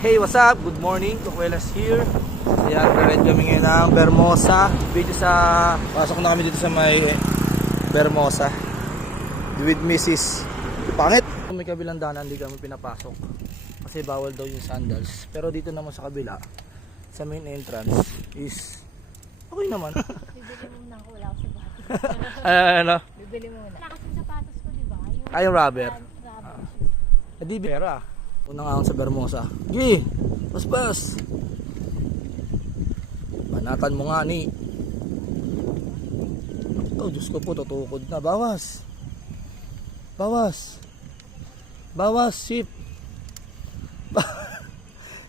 Hey, what's up? Good morning, Kukuelas here. Ayan, pre-ride kami ngayon ng Vermosa. Video sa... Pasok na kami dito sa may Vermosa with Mrs. Pangit. May kabilang daanan, hindi kami pinapasok kasi bawal daw yung sandals. Pero dito naman sa kabila, sa main entrance is okay naman. Bibili muna ako, wala ako sa bahay. Ano? Bibili muna. Wala kasing sapatos ko, di ba? Ay, yung rubber. Rubber. Hindi pera. Unang ahon sa Vermosa. Gi, bas. Banatan mo nga ni. Oh, Diyos ko po, tutukod na. Bawas. Ship.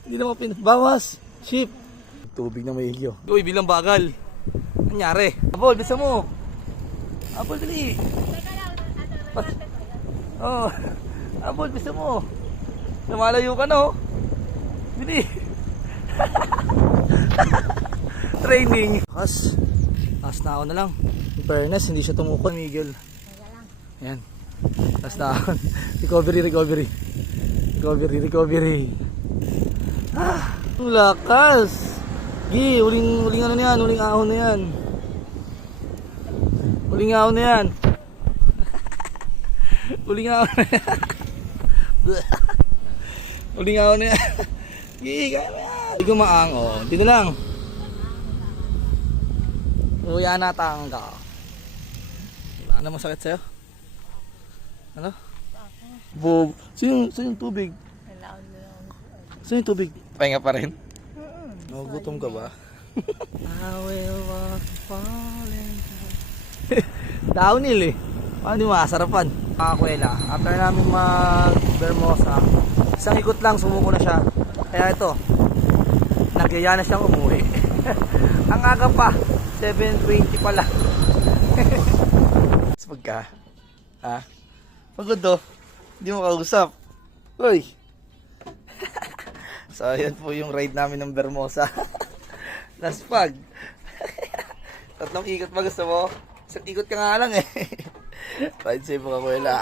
Hindi naman bawas. Ship. Tubig na may higyo. Uy, bilang bagal. Nangyari. Apol, bisa mo. Apol, dali. Oh, Apol, bisa mo. Lumalayo ka na, oh. Bili. Training. Kas na ako na lang. In fairness, hindi siya tumukon, Miguel. Ayan. Tas na ako. Recovery. Ah, ang lakas. Gi, huling ano na yan, huling ahon na yan. Huling ahon na yan. Huling ahon na yan. Gi, kaya mo yan. Hindi ko maang, oh. Dito lang. Uya na tangga. Ano masakit sa'yo? Ano? Bob. Sino yung tubig? Sino yung tubig? Pahinga pa rin? Gutom ka ba? I will walk falling downhill eh. Paano di masarapan? Kuwela, after namin mag-Vermosa, isang ikot lang sumuko na siya. Kaya ito, nagyaya na siyang umuwi. Ang aga pa, 7:20 pa lang. Pag ka, ha? Pagod do, hindi mo kausap. Uy! So ayan po yung ride namin ng Vermosa. Last pag. Tatlong ikot ba gusto mo? Isang ikot ka nga lang eh. Ride safe mga kuwela.